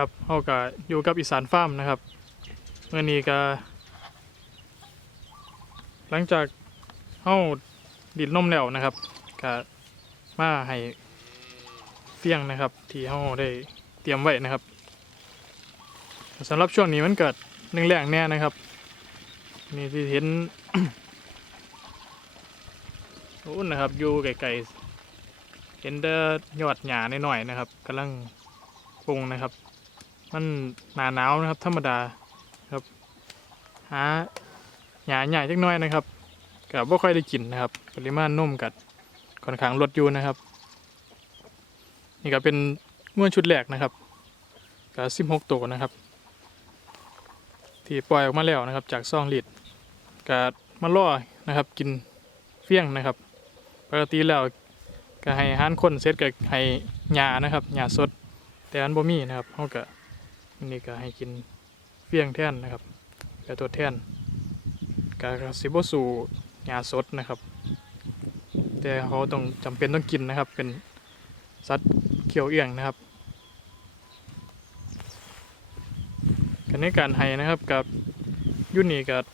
ครับเฮาก็อยู่กับอีสานฟาร์มนะครับเมื่อนี้ก็หลังจากเฮาดิดนมแล้วนะครับก็มาให้เฟี้ยงนะครับ ที่เฮาได้เตรียมไว้นะครับสำหรับช่วงนี้มันเกิดหนึ่งแรงแน่นะครับ นี่ที่เห็นโอ้นนะครับอยู่ไกลๆเห็นแต่ยอดหญ้าหน่อยๆนะครับกำลังปรุงนะครับ มันหนาหนาวนะครับ ธรรมดาครับ หาหญ้าใหญ่จักน้อยนะครับกับบ่ค่อยได้กินนะครับ ปริมาณนุ่มกัดค่อนข้างลดอยู่นะครับ นี่ก็เป็นม้วนชุดแรกนะครับกับสิบหกตัวนะครับ ที่ปล่อยออกมาแล้วนะครับ จากซองลิดกับมาล่อนะครับ กินเฟี้ยงนะครับ ปกติแล้วก็ให้อาหารคนเสร็จก็ให้หญ้านะครับหญ้าสด แต่อันบ่มีนะครับเขาก็ นี่ก็ให้กินเฟี้ยงแท่นนะครับแต่ตัวแท่นก็สิบสู่หญ้าสดนะครับ แต่เขาต้องจำเป็นต้องกินนะครับ เป็นสัตว์เขียวเอียงนะครับกันในการให้นะครับกับยุนี่กับ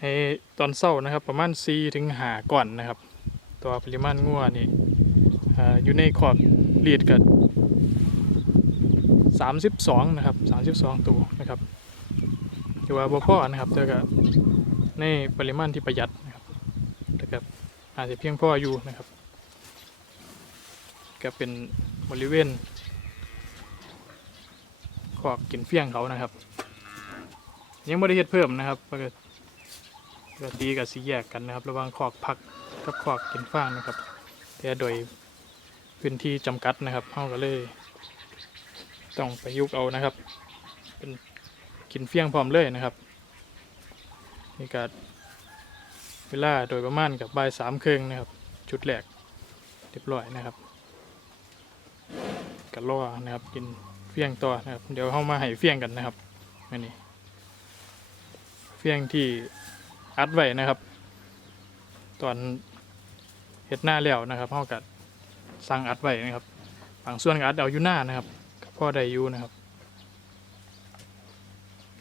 ให้ตอนเศร้านะครับประมาณ4ถึง5ก่อนนะครับ ตัวปริมาณงัวนี่อ่าอยู่ในขอบลีดกับ 32 นะครับ 32 ตัวนะครับถือว่าบ่พอนะครับแต่ก็ในปริมาณที่ประหยัดนะครับแต่ก็อาจจะเพียงพออยู่นะครับก็เป็นบริเวณขอกกินเฟี้ยงเขานะครับ ยังไม่ได้เฮ็ดเพิ่มนะครับปกติกติกับสีแยกกันนะครับ ระหว่างขอกพักกับขอกกินฟางนะครับ แต่โดยพื้นที่จำกัดนะครับเขาก็เลย ต้องประยุกต์เอานะครับ เป็นกินเฟี้ยงพร้อมเลยนะครับนี่ก็เวลาโดยประมาณกับบ่ายสามครึ่งนะครับ ชุดแรกเรียบร้อยนะครับกัล่อนะครับกินเฟี้ยงต่อนะครับ เดี๋ยวเข้ามาให้เฟี้ยงกันนะครับอันนี้เฟี้ยงที่อัดไว้นะครับ ตอนเห็ดหน้าแล้วนะครับเขากัดสั่งอัดไว้นะครับบางส่วนก็อัดเอาอยู่หน้านะครับ พ่อได้อยู่นะครับ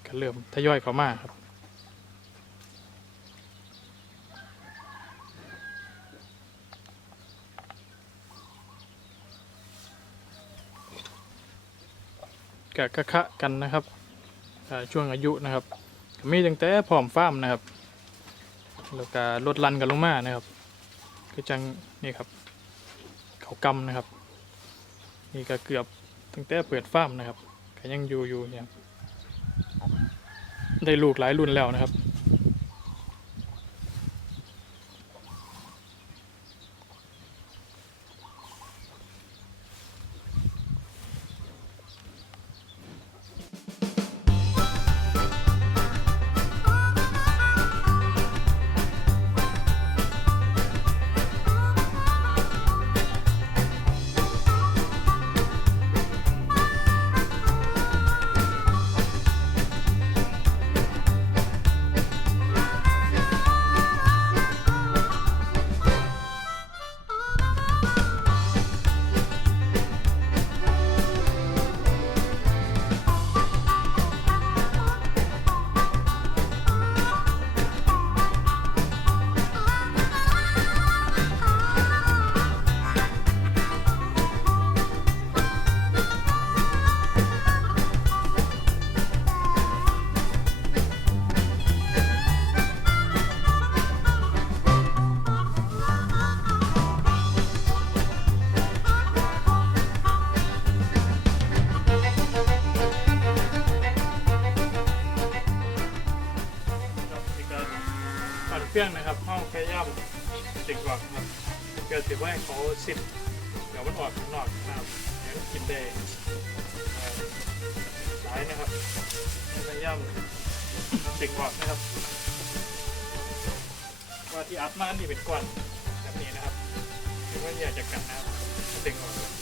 ก็เริ่มทยอยเข้ามาครับกะกะคะกันนะครับช่วงอายุนะครับมีตั้งแต่พร้อมฟ้ามนะครับแล้วก็ลดลันกันลงมานะครับคือจังนี่ครับเขากำนะครับ นี่ก็เกือบ ตั้งแต่เปิดฟาร์มนะครับก็ยังอยู่อยู่เนี่ยได้ลูกหลายรุ่นแล้วนะครับ ปั่นเฟี้ยงนะครับห้องแค่ย่ำติดกว่าครับเกิดถือว่าให้เขาสิบเดี๋ยวมันออกข้างนอกนะครับเดี๋ยวกินได้หลายนะครับแค่ย่ำติดกว่านะครับว่าที่อัดมาอันนี่เป็นก้อนแบบนี้นะครับถือว่าอยากจะกัดนะครับติดกว่า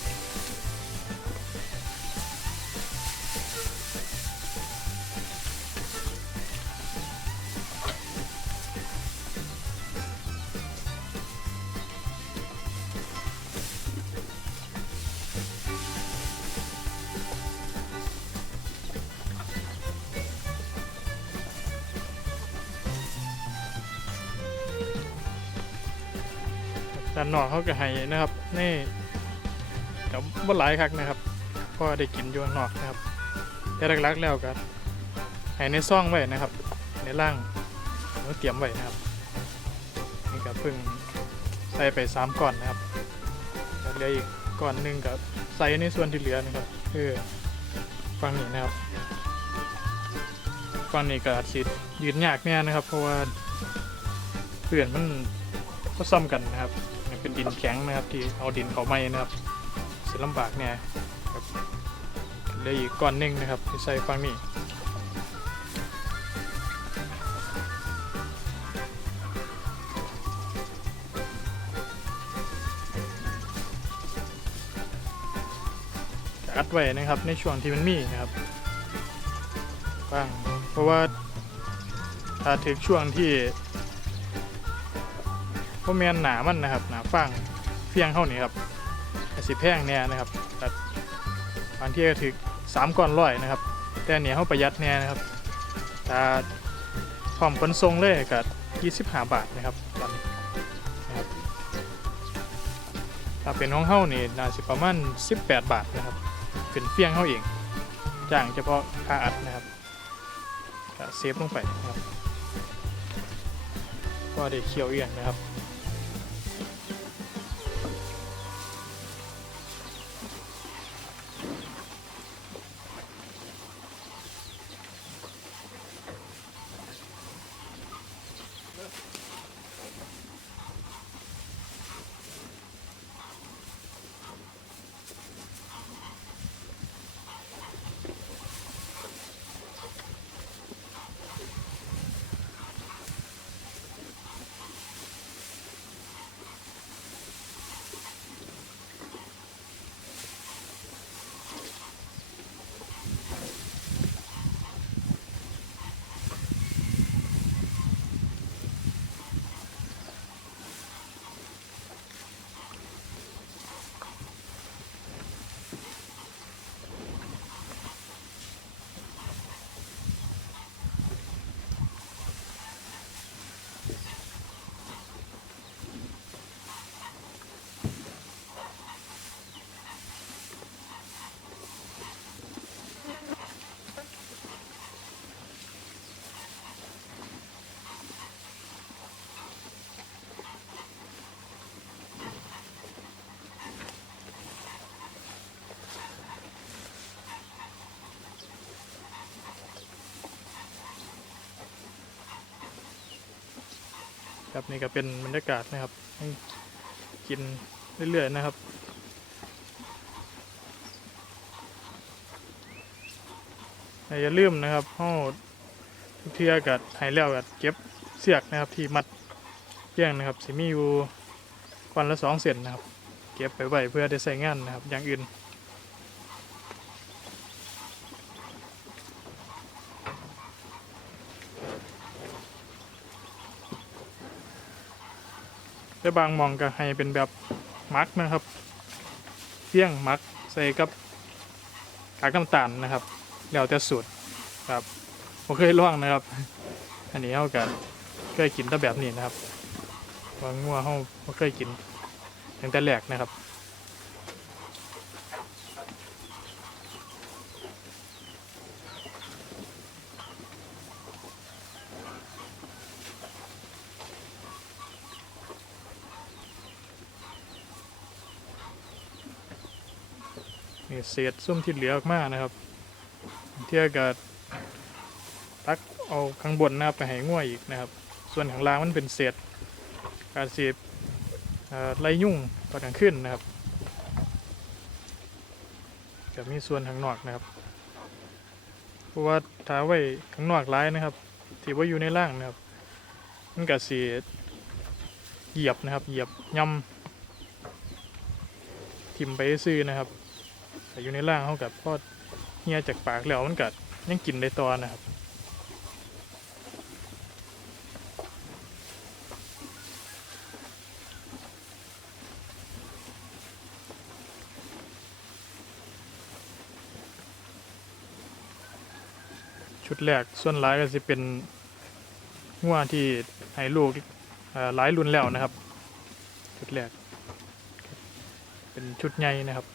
ด้านนอกเขาก็ให้นะครับนี่แต่ว่หลายคักนะครับก็ได้กินอยู่นอกนะครับ แต่หลักๆแล้วก็ให้ในซ่องไว้นะครับ ในล่างเราเตรียมไว้นะครับนี่ก็เพิ่งใส่ไปสามก้อนนะครับเหลืออีกก้อนหนึ่งกับใส่ในส่วนที่เหลือนะครับคือฝั่งนี้นะครับฝั่งนี้ก็อาจสิยืนยากแน่นะครับ เพราะว่าเพื่อนมันก็ซ้ำกันนะครับ เป็นดินแข็งนะครับ ที่เอาดินเขาไหม่นะครับเสียลำบากเนี่ยครับเหลืออีกก้อนนึงนะครับที่ใส่ฝั่งนี้อัดไว้นะครับในช่วงที่มันมีนะครับบ้างเพราะว่าถ้าถึงช่วงที่ พวกแมนหนามันนะครับ หนาฟังเฟียงเข้านี่ครับสิแพงแน่นะครับแต่บางที่ก็ถึงสามก้อนร้อยนะครับ แต่เนี่ยเขาประหยัดแน่นะครับถ้าพร้อมขนส่งเลยก็ยี่สิบห้าบาทนะครับตอนนี้นะครับถ้าเป็นของเฮ้านี่น่าสิประมาณ18บแปดบาทนะครับเป็นเฟี้ยงเขาเองจ้างเฉพาะค่าอัดนะครับเซฟลงไปนะครับก็ได้เคี่ยวเอียงนะครับ ครับนี่ก็เป็นบรรยากาศนะครับให้กินเรื่อยๆนะครับอย่าลืมนะครับเฮาทุกเทือกัดหายแล้วกัดเก็บเสือกนะครับที่มัดเพียงนะครับสิมีอยู่ก้อนละสองเซนนะครับ เก็บไปไว้เพื่อได้ใช้งานนะครับ อย่างอื่น แต่บางมองก็ให้เป็นแบบมักนะครับเพี้ยงมักใส่กับกากน้ำตาลนะครับ แล้วแต่สูตรครับผมเคยลองนะครับ อันนี้เขากันเคยกินแต่แบบนี้นะครับวางงัวเขาบ่เคยกินตั้งแต่แรกนะครับ นี่เศษส้มที่เหลือออกมานะครับเที่ยกับตักเอาข้างบนนะครับไปให้ง่วยอีกนะครับ ส่วนข้างล่างมันเป็นเศษการสีบไล่ยุ่งตอนกลางคืนนะครับจะมีส่วนข้างนอกนะครับ เพราะว่าถ้าไว้ข้างนอกร้ายนะครับที่ว่าอยู่ในร่างนะครับ มันก็สีเหยียบนะครับ เหยียบย่ำทิ่มไปซื้อนะครับ แต่อยู่ในร่างเขากับพอเฮียจากปากแล้วมันกัดยังกินได้ตอนนะครับชุดแรกส่วนหลายก็จะเป็นงัวที่ให้ลูกเอ่อหลายรุ่นแล้วนะครับ ชุดแรก เป็นชุดใหญ่นะครับ